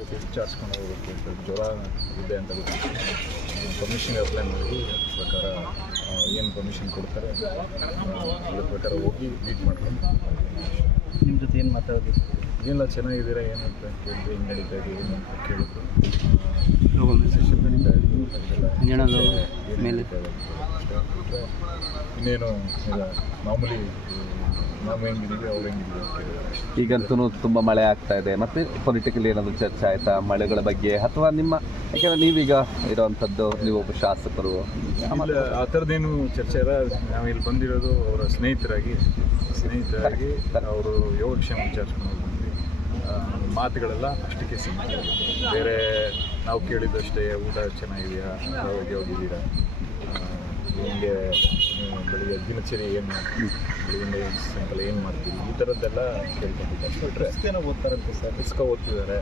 ವಿಚಾರಿಸ್ಕೊಂಡು ಹೋಗೋಕ್ಕೆ ಸ್ವಲ್ಪ ಜ್ವರ ಇದೆ ಅಂತ ಗೊತ್ತಿತ್ತು. ಪರ್ಮಿಷನ್ಗೆ ಅಪ್ಲೈ ಮಾಡಿ ಅದ್ರ ಪ್ರಕಾರ ಏನು ಪರ್ಮಿಷನ್ ಕೊಡ್ತಾರೆ ಅದ್ರ ಪ್ರಕಾರ ಹೋಗಿ ಮೀಟ್ ಮಾಡ್ಕೊಂಡು ನಿಮ್ಮ ಜೊತೆ ಏನು ಮಾತಾಡೋದು? ಏನೆಲ್ಲ ಚೆನ್ನಾಗಿದ್ದೀರಾ ಏನು ಅಂತ ಕೇಳಿದ್ರೆ ಹಿಂಗೆ ನಡೀತಾ ಇದೆ ಏನು ಅಂತ ಕೇಳಿದ್ರು. ಸೆಷನ್ ನಡೀತಾ ಇದೆ ಏನು ನಡೀತಾ ಇದೆ ಅಷ್ಟೇ. ಇನ್ನೇನು ಈಗ ಮಾಮೂಲಿ ನಾವು ಹೆಂಗಿದ್ದೀವಿ ಅವ್ರು ಹೆಂಗಿದ್ದೀವಿ ಅಂತ ಕೇಳಿದ್ರು. ಈಗಂತೂ ತುಂಬ ಮಳೆ ಆಗ್ತಾ ಇದೆ, ಮತ್ತು ಪೊಲಿಟಿಕಲ್ ಏನಾದರೂ ಚರ್ಚೆ ಆಯಿತಾ ಮಳೆಗಳ ಬಗ್ಗೆ? ಅಥವಾ ನಿಮ್ಮ, ಯಾಕೆಂದರೆ ನೀವೀಗ ಇರೋವಂಥದ್ದು, ನೀವು ಒಬ್ಬ ಶಾಸಕರು, ಆ ಥರದ್ದೇನು ಚರ್ಚೆ ಇಲ್ಲ. ನಾವು ಇಲ್ಲಿ ಬಂದಿರೋದು ಅವರ ಸ್ನೇಹಿತರಾಗಿ ಅವರು ಯೋಗಕ್ಷೇಮ ವಿಚಾರಿಸ್ಕೊಂಡು ಬಂದ್ವಿ. ಮಾತುಗಳೆಲ್ಲ ಅಷ್ಟಕ್ಕೆ ಸಿಗ್ತದೆ. ಬೇರೆ ನಾವು ಕೇಳಿದ್ದಷ್ಟೇ ಊಟ ಚೆನ್ನಾಗಿದೆಯಾ, ಹೋಗಿದ್ದೀರಾ, ಹಿಂಗೆ ಬೆಳಿಗ್ಗೆ ದಿನಚರಿ ಏನು, ಬೆಳಿಗ್ಗೆ ಸಾಯಂಕಾಲ ಏನು ಮಾಡ್ತೀವಿ, ಈ ಥರದ್ದೆಲ್ಲ ಕೇಳ್ಕೊಂಡಿದ್ದಾರೆ. ಏನೋ ಓದ್ತಾರಂತೆ ಸರ್, ಪುಸ್ತಕ ಓದ್ತಿದ್ದಾರೆ.